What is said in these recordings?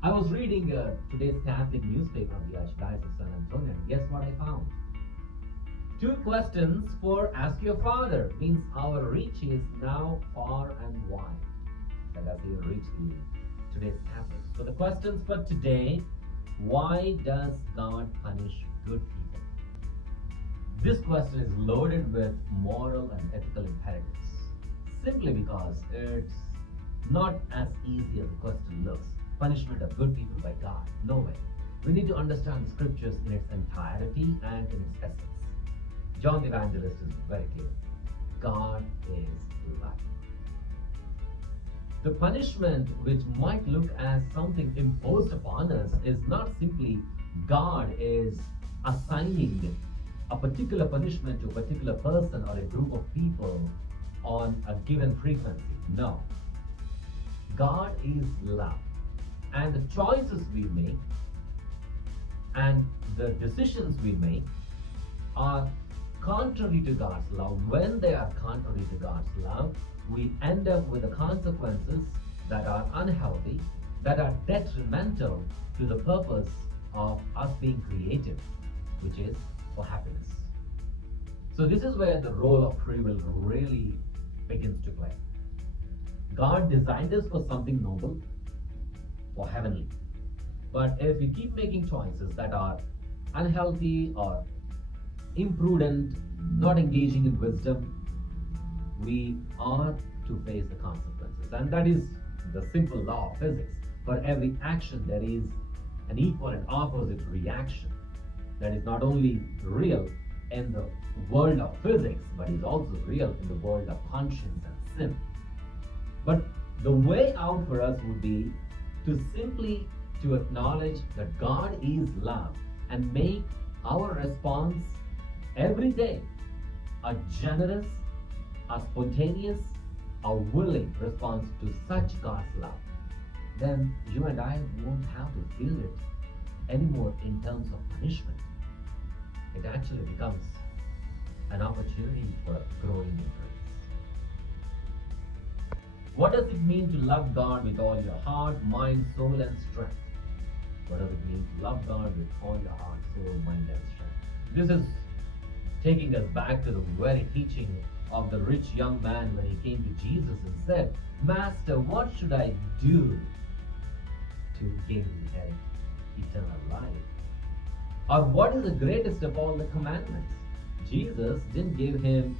I was reading today's Catholic newspaper on the Archdiocese of San Antonio, and guess what I found? Two questions for Ask Your Father means our reach is now far and wide. That has even reached today's Catholics. So the questions for today: why does God punish good people? This question is loaded with moral and ethical imperatives, simply because it's not as easy as the question looks. Punishment of good people by God. No way. We need to understand the scriptures in its entirety and in its essence. John the Evangelist is very clear. God is love. The punishment, which might look as something imposed upon us, is not simply God is assigning a particular punishment to a particular person or a group of people on a given frequency. No. God is love. And the choices we make and the decisions we make are contrary to God's love. When they are contrary to God's love, we end up with the consequences that are unhealthy, that are detrimental to the purpose of us being created, which is for happiness. So this is where the role of free will really begins to play. God designed us for something noble, for heavenly. But if we keep making choices that are unhealthy or imprudent, not engaging in wisdom, we are to face the consequences. And that is the simple law of physics. For every action, there is an equal and opposite reaction. That is not only real in the world of physics, but is also real in the world of conscience and sin. But the way out for us would be to simply to acknowledge that God is love and make our response every day a generous, a spontaneous, a willing response to such God's love. Then you and I won't have to feel it anymore in terms of punishment. It actually becomes an opportunity for growing in grace. What does it mean to love God with all your heart, mind, soul, and strength? What does it mean to love God with all your heart, soul, mind, and strength? This is taking us back to the very teaching of the rich young man when he came to Jesus and said, Master, what should I do to gain eternal life? Or what is the greatest of all the commandments? Jesus didn't give him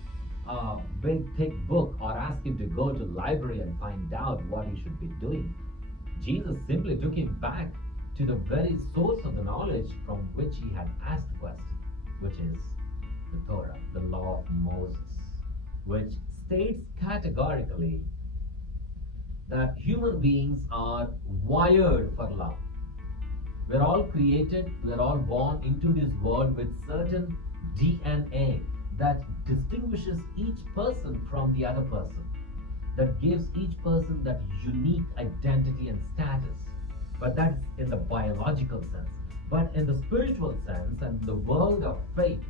a big thick book or ask him to go to the library and find out what he should be doing. Jesus simply took him back to the very source of the knowledge from which he had asked the question, which is the Torah, the law of Moses, which states categorically that human beings are wired for love. We're all created, we're all born into this world with certain DNA that distinguishes each person from the other person, that gives each person that unique identity and status. But that's in the biological sense. But in the spiritual sense and the world of faith,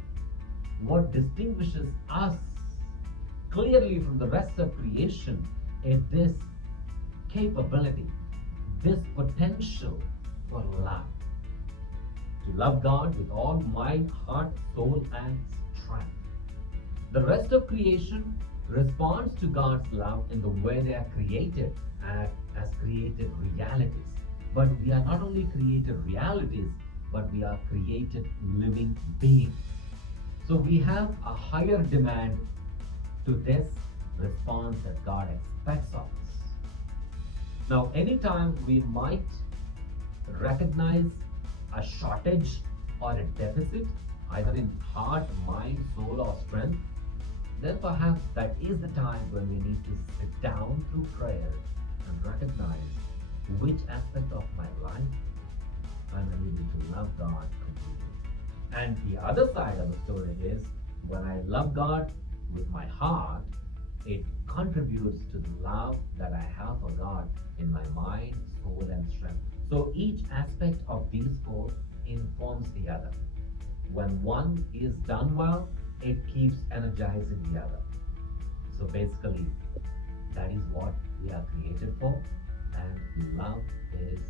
what distinguishes us clearly from the rest of creation is this capability, this potential for love. To love God with all mind, heart, soul, and strength. The rest of creation responds to God's love in the way they are created as created realities. But we are not only created realities, but we are created living beings. So we have a higher demand to this response that God expects of us. Now, anytime we might recognize a shortage or a deficit, either in heart, mind, soul, or strength, then perhaps that is the time when we need to sit down through prayer and recognize which aspect of my life I'm able to love God completely. And the other side of the story is when I love God with my heart, it contributes to the love that I have for God in my mind, soul, and strength. So each aspect of these four informs the other. When one is done well, it keeps energizing the other. So basically, that is what we are created for, and love is